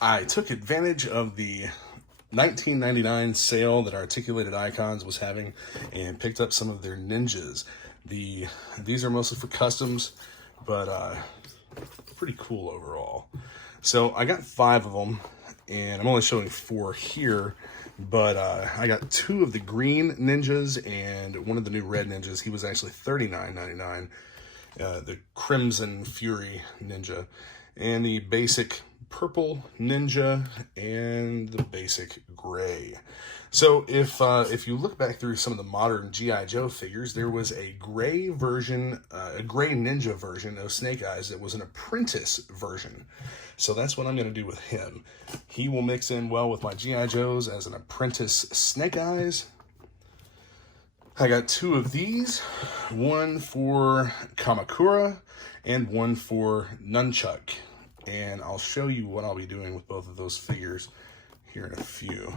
I took advantage of the 1999 sale that Articulated Icons was having and picked up some of their ninjas. These are mostly for customs, but pretty cool overall. So I got 5 of them, and I'm only showing 4 here, but I got 2 of the green ninjas and 1 of the new red ninjas. He was actually $39.99. The Crimson Fury ninja, and the basic purple ninja, and the basic gray. So if you look back through some of the modern G.I. Joe figures, there was a gray version, a gray ninja version of Snake Eyes that was an apprentice version. So that's what I'm going to do with him. He will mix in well with my G.I. Joes as an apprentice Snake Eyes. I got 2 of these, one for Kamakura and one for Nunchuck. And I'll show you what I'll be doing with both of those figures here in a few.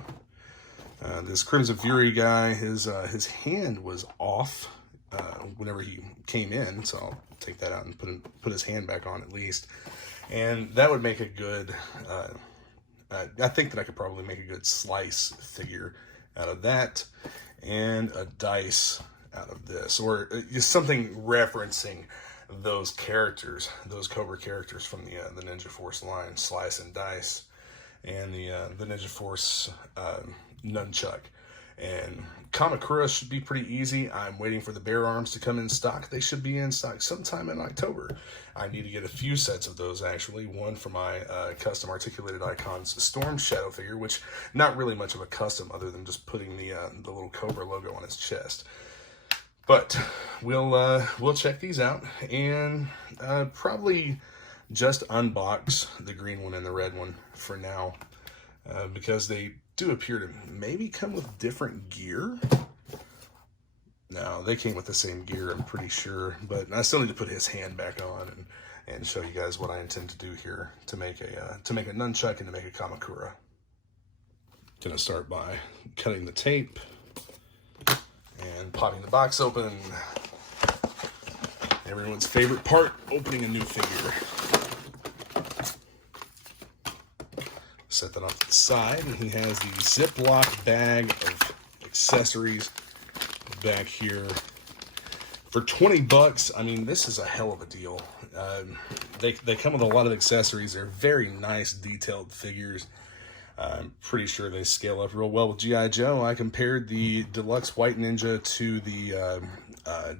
This Crimson Fury guy, his hand was off whenever he came in, so I'll take that out and put his hand back on at least. And that would make a good, I think that I could probably make a good slice figure out of that, and a dice out of this, or just something referencing those characters, those Cobra characters from the Ninja Force line, Slice and Dice, and the Ninja Force Nunchuck. And Kamakura should be pretty easy. I'm waiting for the Bear Arms to come in stock. They should be in stock sometime in October. I need to get a few sets of those, actually. One for my custom Articulated Icons Storm Shadow figure, which not really much of a custom other than just putting the little Cobra logo on his chest. But we'll check these out, and probably just unbox the green one and the red one for now, because they do appear to maybe come with different gear. No, they came with the same gear, I'm pretty sure, but I still need to put his hand back on and show you guys what I intend to do here to make a Nunchuck and to make a Kamakura. Gonna start by cutting the tape and popping the box open. Everyone's favorite part, opening a new figure. Set that off to the side, and he has the Ziploc bag of accessories back here. For 20 bucks, I mean, this is a hell of a deal. They come with a lot of accessories. They're very nice, detailed figures. I'm pretty sure they scale up real well with G.I. Joe. I compared the Deluxe White Ninja to the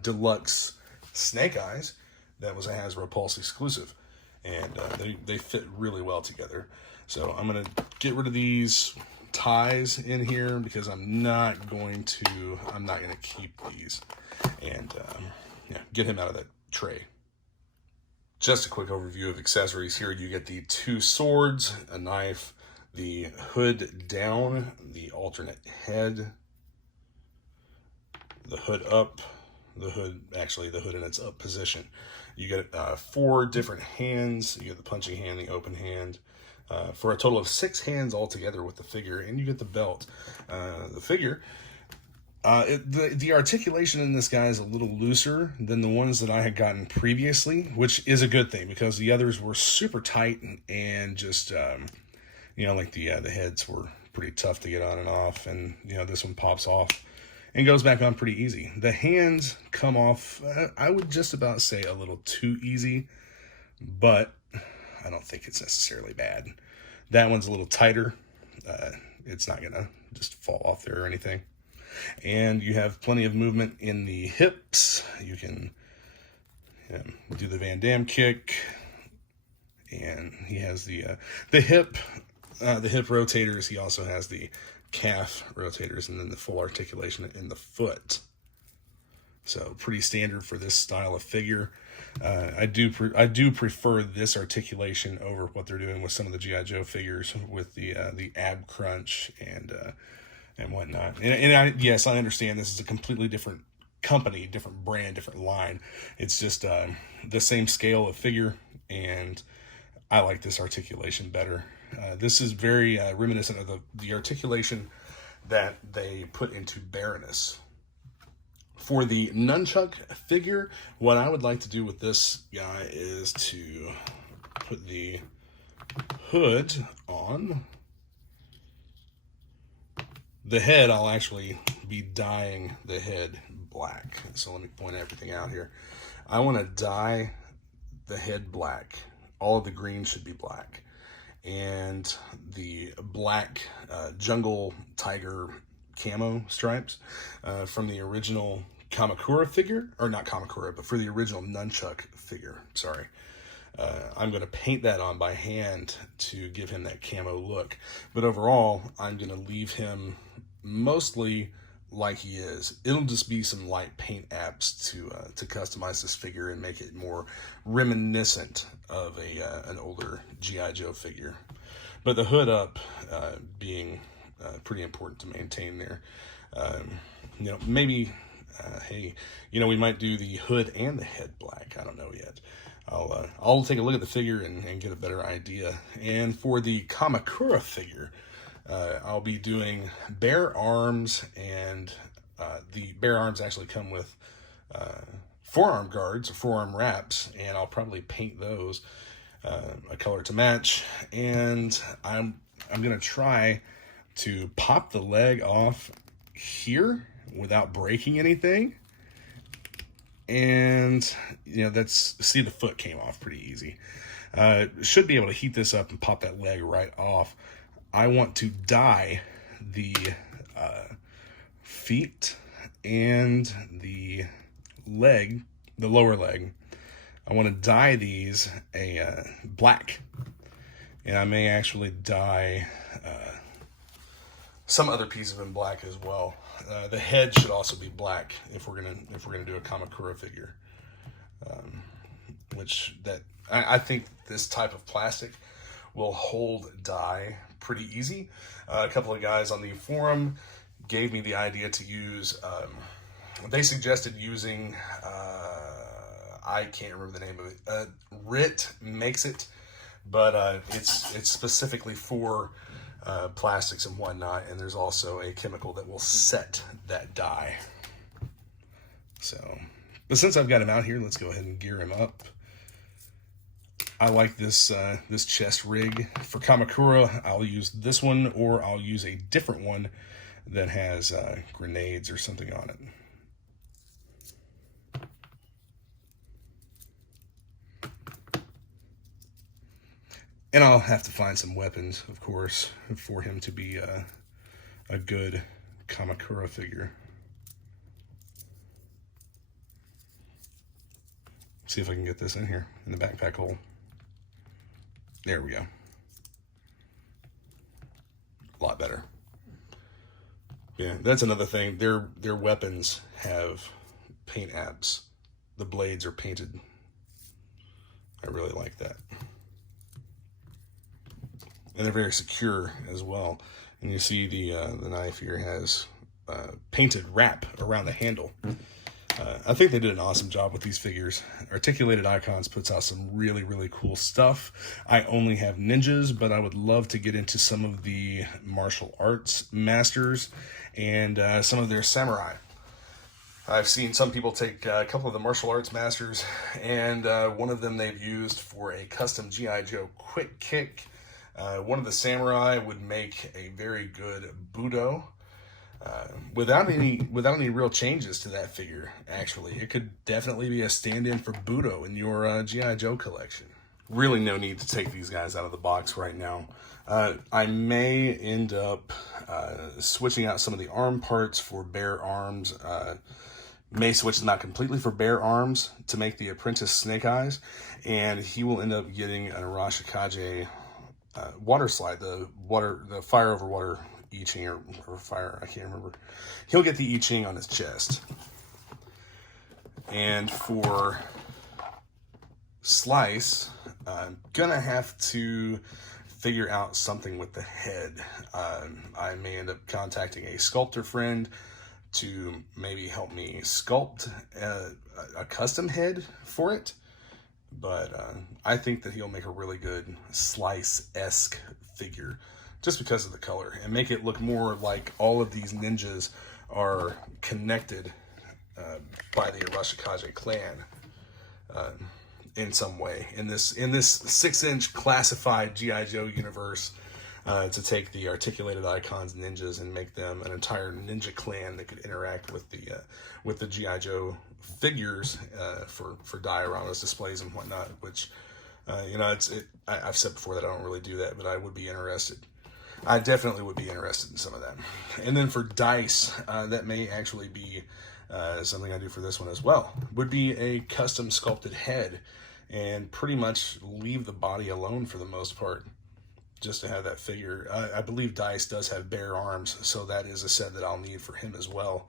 Deluxe Snake Eyes. That was a Hasbro Pulse exclusive. And they fit really well together. So I'm going to get rid of these ties in here because I'm not going to keep these. And yeah, get him out of that tray. Just a quick overview of accessories here. You get the 2 swords, a knife, the hood down, the alternate head, the hood up, the hood in its up position. You get 4 different hands. You get the punching hand, the open hand, for a total of 6 hands altogether with the figure, and you get the belt. The figure, the articulation in this guy is a little looser than the ones that I had gotten previously, which is a good thing because the others were super tight and just you know, like the heads were pretty tough to get on and off, and you know, this one pops off and goes back on pretty easy. The hands come off, I would just about say a little too easy, but I don't think it's necessarily bad. That one's a little tighter. It's not gonna just fall off there or anything. And you have plenty of movement in the hips. You can do the Van Damme kick, and he has the hip rotators. He also has the calf rotators, and then the full articulation in the foot. So pretty standard for this style of figure. I do prefer this articulation over what they're doing with some of the G.I. Joe figures with the ab crunch and whatnot. And yes, I understand this is a completely different company, different brand, different line. It's just the same scale of figure, and I like this articulation better. This is very reminiscent of the articulation that they put into Baroness. For the Nunchuck figure, what I would like to do with this guy is to put the hood on. The head, I'll actually be dyeing the head black. So let me point everything out here. I want to dye the head black. All of the green should be black. And the black jungle tiger camo stripes from the original Kamakura figure, or not Kamakura, but for the original Nunchuck figure, sorry. I'm going to paint that on by hand to give him that camo look. But overall, I'm going to leave him mostly like he is. It'll just be some light paint apps to customize this figure and make it more reminiscent of an older G.I. Joe figure. But the hood up being pretty important to maintain there. You know, maybe, hey, you know, we might do the hood and the head black. I don't know yet. I'll take a look at the figure and get a better idea. And for the Kamakura figure, I'll be doing bare arms, and the bare arms actually come with forearm guards or forearm wraps, and I'll probably paint those a color to match. And I'm gonna try to pop the leg off here without breaking anything. And you know, see, the foot came off pretty easy. Should be able to heat this up and pop that leg right off. I want to dye the feet and the leg, the lower leg. I want to dye these a black, and I may actually dye some other piece of them black as well. The head should also be black if we're gonna do a Kamakura figure. I think this type of plastic will hold dye pretty easy. A couple of guys on the forum gave me the idea to use. They suggested using. I can't remember the name of it. RIT makes it, but it's specifically for plastics and whatnot, and there's also a chemical that will set that dye. So, but since I've got him out here, let's go ahead and gear him up. I like this this chest rig. For Kamakura, I'll use this one, or I'll use a different one that has grenades or something on it. And I'll have to find some weapons, of course, for him to be a good Kamakura figure. See if I can get this in here, in the backpack hole. There we go. A lot better. Yeah, that's another thing. Their weapons have paint apps. The blades are painted. I really like that. And they're very secure as well. And you see the knife here has painted wrap around the handle. I think they did an awesome job with these figures. Articulated Icons puts out some really, really cool stuff. I only have ninjas, but I would love to get into some of the martial arts masters and some of their samurai. I've seen some people take a couple of the martial arts masters, and one of them they've used for a custom G.I. Joe quick kick. One of the samurai would make a very good Budo. Without any real changes to that figure, actually. It could definitely be a stand-in for Budo in your G.I. Joe collection. Really no need to take these guys out of the box right now. I may end up switching out some of the arm parts for bare arms. May switch them out completely for bare arms to make the Apprentice Snake Eyes, and he will end up getting an Arashikage water slide, the fire over water I Ching, or fire, I can't remember. He'll get the I Ching on his chest. And for Slice, I'm gonna have to figure out something with the head. I may end up contacting a sculptor friend to maybe help me sculpt a custom head for it. But I think that he'll make a really good Slice-esque figure just because of the color, and make it look more like all of these ninjas are connected by the Arashikage clan. in some way in this 6-inch classified GI Joe universe, to take the articulated icons ninjas and make them an entire ninja clan that could interact with the GI Joe figures, for dioramas, displays, and whatnot. Which, you know, I've said before that I don't really do that, but I would be interested. I definitely would be interested in some of that. And then for dice, that may actually be something I do for this one as well. Would be a custom sculpted head, and pretty much leave the body alone for the most part, just to have that figure. I believe Dice does have bare arms, so that is a set that I'll need for him as well.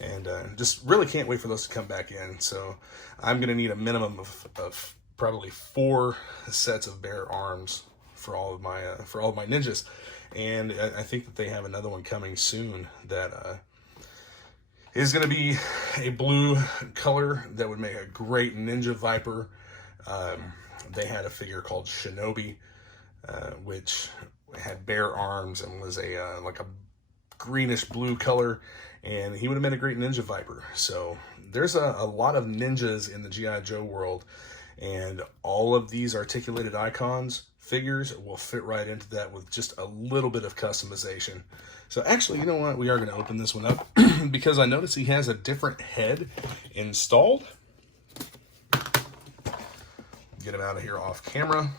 And just really can't wait for those to come back in. So I'm going to need a minimum of probably 4 sets of bare arms for all of my ninjas. And I think that they have another one coming soon that is going to be a blue color that would make a great Ninja Viper. They had a figure called Shinobi, which had bare arms and was a like a greenish blue color, and he would have been a great Ninja Viper. So there's a lot of ninjas in the GI Joe world, and all of these articulated icons figures will fit right into that with just a little bit of customization. So actually, you know what? We are going to open this one up because I noticed he has a different head installed. Get him out of here off camera.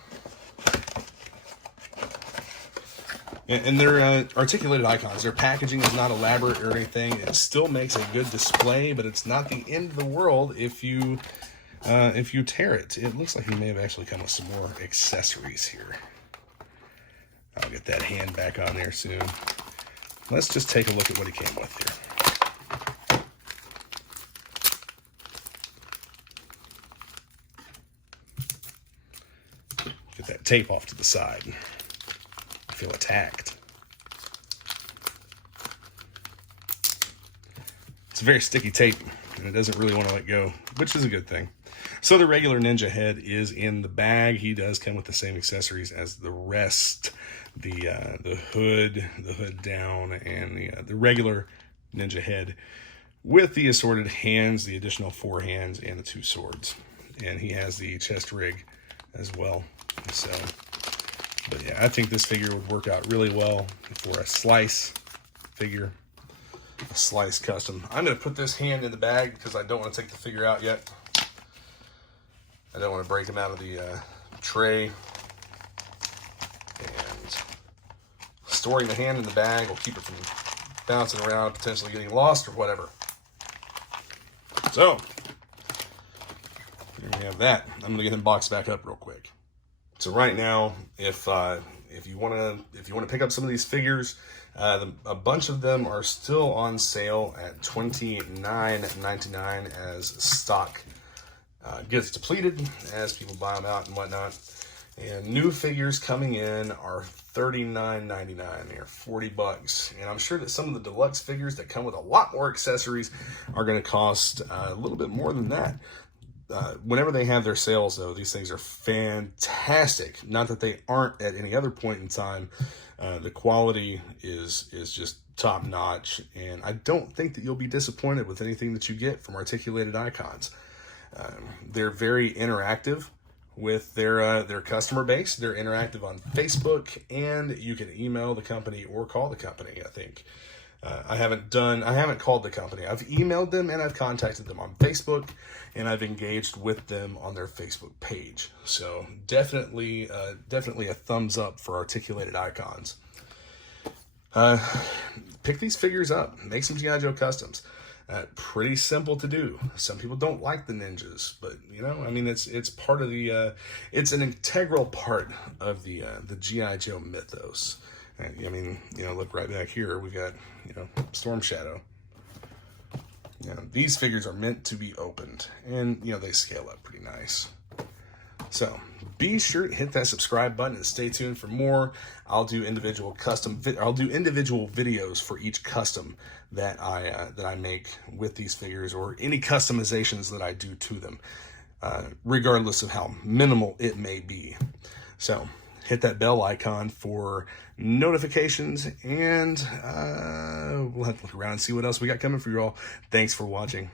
And their articulated icons, their packaging is not elaborate or anything. It still makes a good display, but it's not the end of the world if you tear it. It looks like he may have actually come with some more accessories here. I'll get that hand back on there soon. Let's just take a look at what he came with here. Get that tape off to the side. I feel attacked. It's a very sticky tape, and it doesn't really want to let go, which is a good thing. So the regular Ninja head is in the bag. He does come with the same accessories as the rest. The hood down, and the regular Ninja head with the assorted hands, the additional 4 hands, and the 2 swords. And he has the chest rig as well. So, but yeah, I think this figure would work out really well for a slice figure, a slice custom. I'm going to put this hand in the bag because I don't want to take the figure out yet. I don't want to break him out of the tray. And storing the hand in the bag will keep it from bouncing around, potentially getting lost or whatever. So, there we have that. I'm going to get him boxed back up real quick. So right now, if you want to pick up some of these figures, a bunch of them are still on sale at $29.99 as stock gets depleted, as people buy them out and whatnot. And new figures coming in are $39.99. They are $40, and I'm sure that some of the deluxe figures that come with a lot more accessories are going to cost a little bit more than that. Whenever they have their sales, though, these things are fantastic. Not that they aren't at any other point in time. The quality is just top notch, and I don't think that you'll be disappointed with anything that you get from Articulated Icons. They're very interactive with their customer base. They're interactive on Facebook, and you can email the company or call the company, I think. I haven't called the company. I've emailed them and I've contacted them on Facebook, and I've engaged with them on their Facebook page. So definitely a thumbs up for Articulated Icons. Pick these figures up, make some GI Joe customs. Pretty simple to do. Some people don't like the ninjas, but you know, I mean, it's part of the it's an integral part of the GI Joe mythos. I mean, you know, look right back here. We got, you know, Storm Shadow. You know, these figures are meant to be opened, and you know, they scale up pretty nice. So be sure to hit that subscribe button and stay tuned for more. I'll do individual videos for each custom that I make with these figures, or any customizations that I do to them, regardless of how minimal it may be. So hit that bell icon for notifications, and we'll have to look around and see what else we got coming for you all. Thanks for watching.